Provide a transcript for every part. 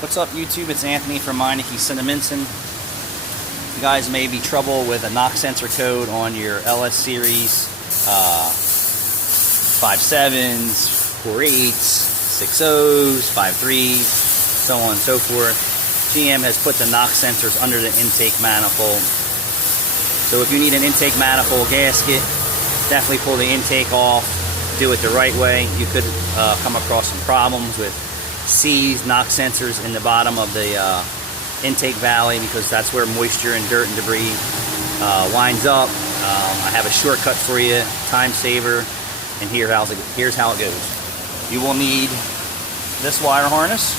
What's up, YouTube? It's Anthony from Meineke, cinnaminson. You guys may be trouble with a knock sensor code on your LS series 5.7s, 4.8s, 6.0s, 5.3s, so on and so forth. GM has put the knock sensors under the intake manifold. So if you need an intake manifold gasket, definitely pull the intake off. Do it the right way. You could come across some problems with C's, knock sensors in the bottom of the intake valley, because that's where moisture and dirt and debris winds up. I have a shortcut for you, time saver, and here's how it goes. You will need this wire harness.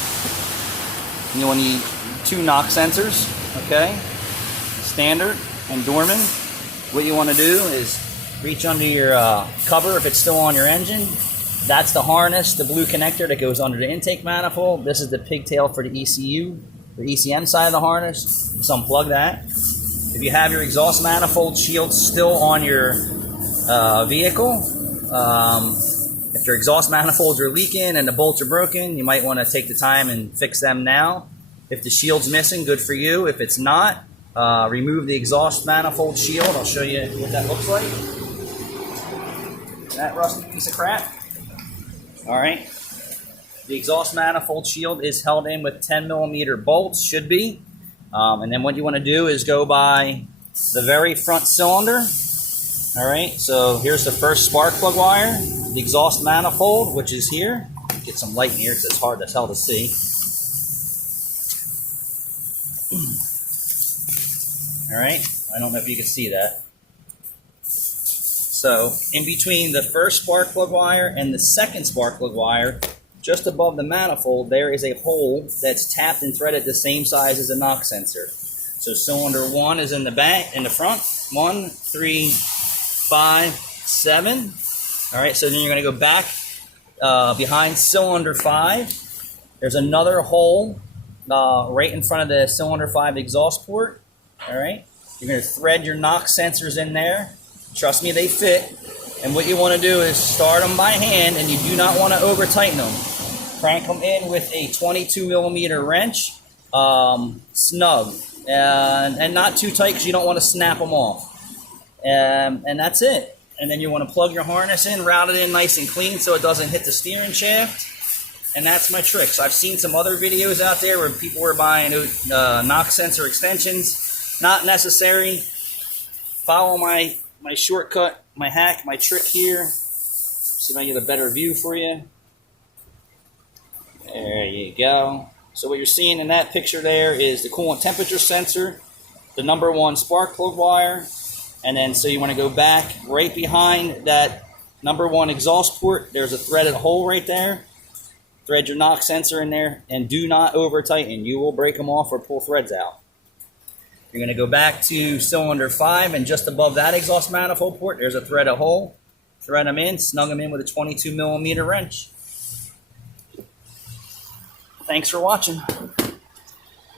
You will need 2 knock sensors, okay? Standard and Dorman. What you want to do is reach under your cover if it's still on your engine. That's the harness, the blue connector that goes under the intake manifold. This is the pigtail for the ECU, the ECM side of the harness. Just unplug that. If you have your exhaust manifold shield still on your vehicle, if your exhaust manifolds are leaking and the bolts are broken, you might want to take the time and fix them now. If the shield's missing, good for you. If it's not, remove the exhaust manifold shield. I'll show you what that looks like. That rusty piece of crap. All right, the exhaust manifold shield is held in with 10mm bolts, should be. And then what you want to do is go by the very front cylinder. All right, so here's the first spark plug wire, the exhaust manifold, which is here. Get some light in here because it's hard as hell to see. All right, I don't know if you can see that. So in between the first spark plug wire and the second spark plug wire, just above the manifold, there is a hole that's tapped and threaded the same size as a knock sensor. So cylinder 1 is in the back, in the front. 1, 3, 5, 7. All right, so then you're going to go back behind cylinder 5. There's another hole right in front of the cylinder 5 exhaust port. All right, you're going to thread your knock sensors in there. Trust me, they fit. And what you want to do is start them by hand, and you do not want to over tighten them. Crank them in with a 22mm wrench, snug, and not too tight because you don't want to snap them off. And that's it. And then you want to plug your harness in, route it in nice and clean so it doesn't hit the steering shaft. And that's my tricks. I've seen some other videos out there where people were buying knock sensor extensions. Not necessary. Follow my shortcut, my hack, my trick here. See if I can get a better view for you. There you go. So what you're seeing in that picture there is the coolant temperature sensor, the number 1 spark plug wire, and then so you want to go back right behind that number 1 exhaust port. There's a threaded hole right there. Thread your knock sensor in there, and do not over tighten. You will break them off or pull threads out. You're going to go back to cylinder 5, and just above that exhaust manifold port, there's a threaded hole. Thread them in, snug them in with a 22mm wrench. Thanks for watching.